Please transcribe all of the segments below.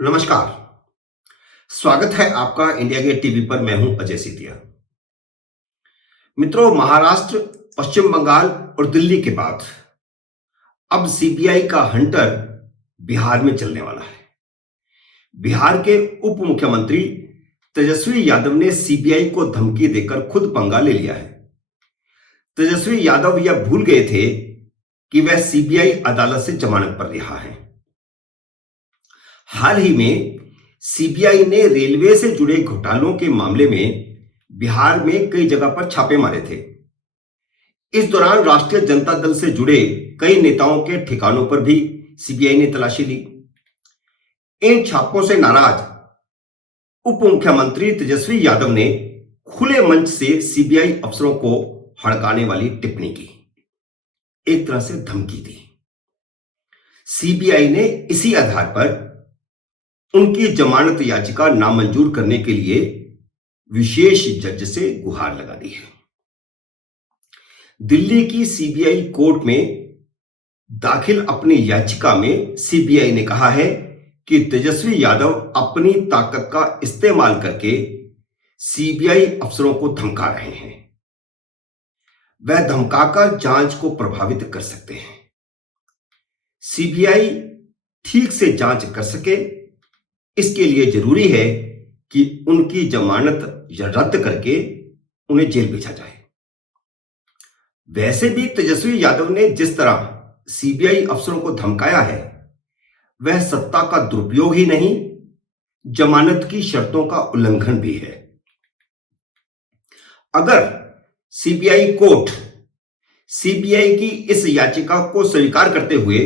नमस्कार। स्वागत है आपका इंडिया गेट टीवी पर। मैं हूं अजय सितिया। मित्रों, महाराष्ट्र, पश्चिम बंगाल और दिल्ली के बाद अब सीबीआई का हंटर बिहार में चलने वाला है। बिहार के उप मुख्यमंत्री तेजस्वी यादव ने सीबीआई को धमकी देकर खुद पंगा ले लिया है। तेजस्वी यादव यह भूल गए थे कि वह सीबीआई अदालत से जमानत पर रिहा है। हाल ही में सीबीआई ने रेलवे से जुड़े घोटालों के मामले में बिहार में कई जगह पर छापे मारे थे। इस दौरान राष्ट्रीय जनता दल से जुड़े कई नेताओं के ठिकानों पर भी सीबीआई ने तलाशी ली। इन छापों से नाराज उप मुख्यमंत्री तेजस्वी यादव ने खुले मंच से सीबीआई अफसरों को हड़काने वाली टिप्पणी की, एक तरह से धमकी दी। सीबीआई ने इसी आधार पर उनकी जमानत याचिका नामंजूर करने के लिए विशेष जज से गुहार लगा दी है। दिल्ली की सीबीआई कोर्ट में दाखिल अपनी याचिका में सीबीआई ने कहा है कि तेजस्वी यादव अपनी ताकत का इस्तेमाल करके सीबीआई अफसरों को धमका रहे हैं। वह धमकाकर जांच को प्रभावित कर सकते हैं। सीबीआई ठीक से जांच कर सके, इसके लिए जरूरी है कि उनकी जमानत रद्द करके उन्हें जेल भेजा जाए। वैसे भी तेजस्वी यादव ने जिस तरह सीबीआई अफसरों को धमकाया है, वह सत्ता का दुरुपयोग ही नहीं, जमानत की शर्तों का उल्लंघन भी है। अगर सीबीआई कोर्ट सीबीआई की इस याचिका को स्वीकार करते हुए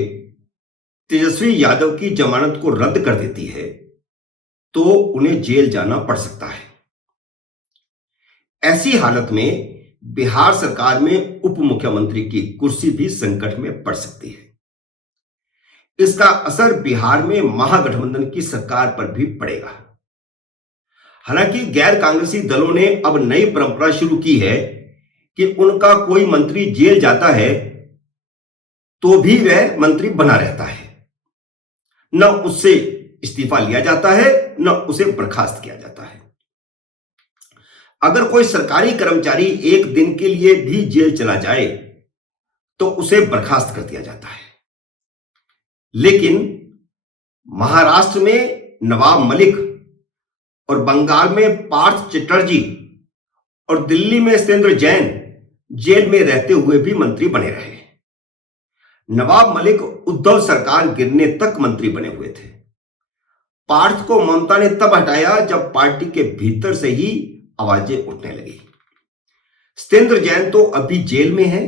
तेजस्वी यादव की जमानत को रद्द कर देती है तो उन्हें जेल जाना पड़ सकता है। ऐसी हालत में बिहार सरकार में उप मुख्यमंत्री की कुर्सी भी संकट में पड़ सकती है। इसका असर बिहार में महागठबंधन की सरकार पर भी पड़ेगा। हालांकि गैर कांग्रेसी दलों ने अब नई परंपरा शुरू की है कि उनका कोई मंत्री जेल जाता है तो भी वह मंत्री बना रहता है, न उससे इस्तीफा लिया जाता है न उसे बर्खास्त किया जाता है। अगर कोई सरकारी कर्मचारी एक दिन के लिए भी जेल चला जाए तो उसे बर्खास्त कर दिया जाता है। लेकिन महाराष्ट्र में नवाब मलिक और बंगाल में पार्थ चटर्जी और दिल्ली में सत्येंद्र जैन जेल में रहते हुए भी मंत्री बने रहे। नवाब मलिक उद्धव सरकार गिरने तक मंत्री बने हुए थे। पार्थ को ममता ने तब हटाया जब पार्टी के भीतर से ही आवाजें उठने लगी। सत्येंद्र जैन तो अभी जेल में है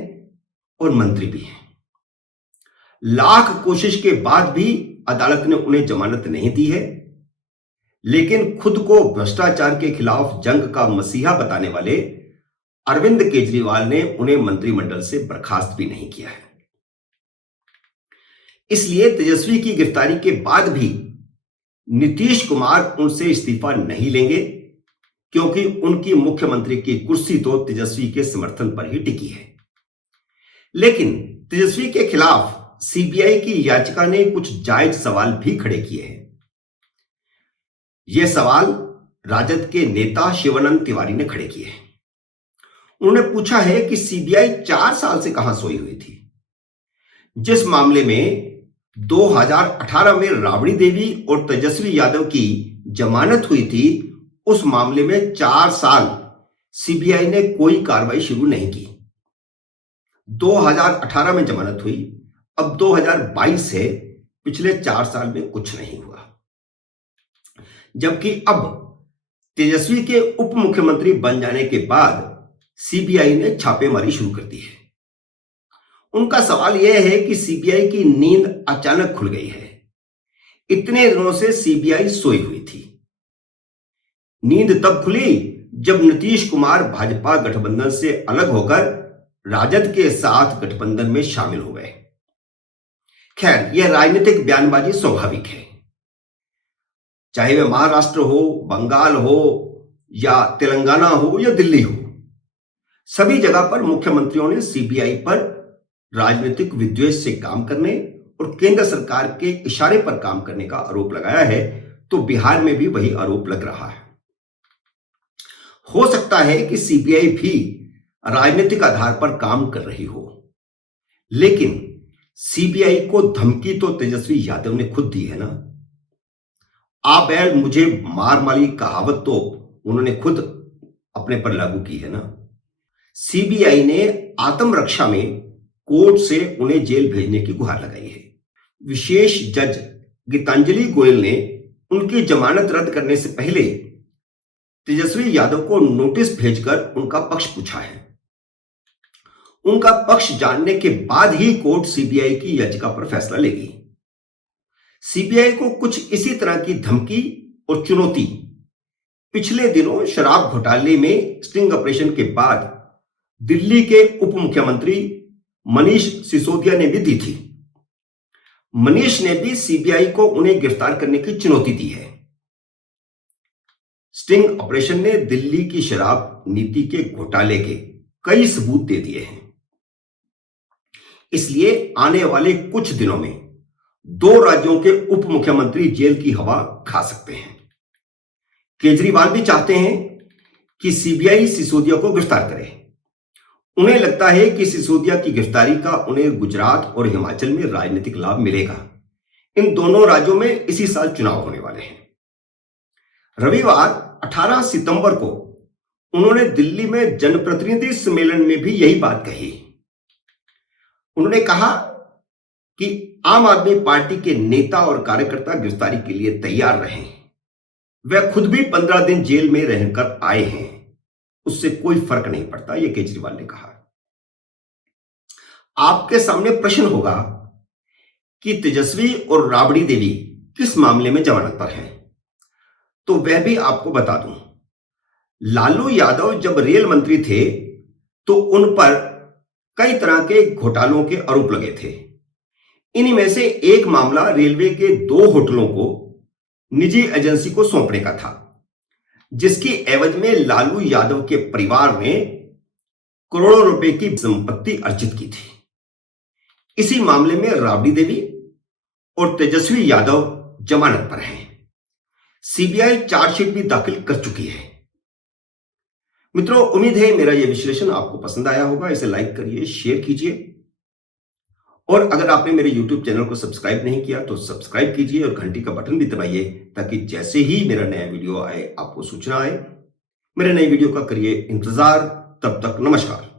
और मंत्री भी है। लाख कोशिश के बाद भी अदालत ने उन्हें जमानत नहीं दी है, लेकिन खुद को भ्रष्टाचार के खिलाफ जंग का मसीहा बताने वाले अरविंद केजरीवाल ने उन्हें मंत्रिमंडल से बर्खास्त भी नहीं किया है। इसलिए तेजस्वी की गिरफ्तारी के बाद भी नीतीश कुमार उनसे इस्तीफा नहीं लेंगे, क्योंकि उनकी मुख्यमंत्री की कुर्सी तो तेजस्वी के समर्थन पर ही टिकी है। लेकिन तेजस्वी के खिलाफ सीबीआई की याचिका ने कुछ जायज सवाल भी खड़े किए हैं। यह सवाल राजद के नेता शिवानंद तिवारी ने खड़े किए हैं। उन्होंने पूछा है कि सीबीआई 4 साल से कहां सोई हुई थी। जिस मामले में 2018 में राबड़ी देवी और तेजस्वी यादव की जमानत हुई थी, उस मामले में 4 साल सीबीआई ने कोई कार्रवाई शुरू नहीं की। 2018 में जमानत हुई, अब 2022 है, पिछले 4 साल में कुछ नहीं हुआ। जबकि अब तेजस्वी के उप मुख्यमंत्री बन जाने के बाद सीबीआई ने छापेमारी शुरू कर दी है। उनका सवाल यह है कि सीबीआई की नींद अचानक खुल गई है। इतने दिनों से सीबीआई सोई हुई थी। नींद तब खुली जब नीतीश कुमार भाजपा गठबंधन से अलग होकर राजद के साथ गठबंधन में शामिल हो गए। खैर, यह राजनीतिक बयानबाजी स्वाभाविक है। चाहे वह महाराष्ट्र हो, बंगाल हो या तेलंगाना हो या दिल्ली हो, सभी जगह पर मुख्यमंत्रियों ने सीबीआई पर राजनीतिक विद्वेष से काम करने और केंद्र सरकार के इशारे पर काम करने का आरोप लगाया है, तो बिहार में भी वही आरोप लग रहा है। हो सकता है कि सीबीआई भी राजनीतिक आधार पर काम कर रही हो, लेकिन सीबीआई को धमकी तो तेजस्वी यादव ने खुद दी है ना। आ बैल मुझे मार वाली कहावत तो उन्होंने खुद अपने पर लागू की है ना। सीबीआई ने आत्मरक्षा में कोर्ट से उन्हें जेल भेजने की गुहार लगाई है। विशेष जज गीतांजलि गोयल ने उनकी जमानत रद्द करने से पहले तेजस्वी यादव को नोटिस भेजकर उनका पक्ष पूछा है। उनका पक्ष जानने के बाद ही कोर्ट सीबीआई की याचिका पर फैसला लेगी। सीबीआई को कुछ इसी तरह की धमकी और चुनौती पिछले दिनों शराब घोटाले में स्टिंग ऑपरेशन के बाद दिल्ली के उप मुख्यमंत्री मनीष सिसोदिया ने भी दी थी। मनीष ने भी सीबीआई को उन्हें गिरफ्तार करने की चुनौती दी है। स्टिंग ऑपरेशन ने दिल्ली की शराब नीति के घोटाले के कई सबूत दे दिए हैं। इसलिए आने वाले कुछ दिनों में दो राज्यों के उप मुख्यमंत्री जेल की हवा खा सकते हैं। केजरीवाल भी चाहते हैं कि सीबीआई सिसोदिया को गिरफ्तार करे। उन्हें लगता है कि सिसोदिया की गिरफ्तारी का उन्हें गुजरात और हिमाचल में राजनीतिक लाभ मिलेगा। इन दोनों राज्यों में इसी साल चुनाव होने वाले हैं। रविवार 18 सितंबर को उन्होंने दिल्ली में जनप्रतिनिधि सम्मेलन में भी यही बात कही। उन्होंने कहा कि आम आदमी पार्टी के नेता और कार्यकर्ता गिरफ्तारी के लिए तैयार रहें। वह खुद भी 15 दिन जेल में रहकर आए हैं, उससे कोई फर्क नहीं पड़ता, यह केजरीवाल ने कहा। आपके सामने प्रश्न होगा कि तेजस्वी और राबड़ी देवी किस मामले में जमानत पर हैं, तो वह भी आपको बता दूं। लालू यादव जब रेल मंत्री थे तो उन पर कई तरह के घोटालों के आरोप लगे थे। इन्हीं में से एक मामला रेलवे के 2 होटलों को निजी एजेंसी को सौंपने का था, जिसकी एवज में लालू यादव के परिवार ने करोड़ों रुपए की संपत्ति अर्जित की थी। इसी मामले में राबड़ी देवी और तेजस्वी यादव जमानत पर हैं। सीबीआई चार्जशीट भी दाखिल कर चुकी है। मित्रों, उम्मीद है मेरा यह विश्लेषण आपको पसंद आया होगा। इसे लाइक करिए, शेयर कीजिए, और अगर आपने मेरे YouTube चैनल को सब्सक्राइब नहीं किया तो सब्सक्राइब कीजिए और घंटी का बटन भी दबाइए, ताकि जैसे ही मेरा नया वीडियो आए आपको सूचना आए। मेरे नए वीडियो का करिए इंतजार। तब तक नमस्कार।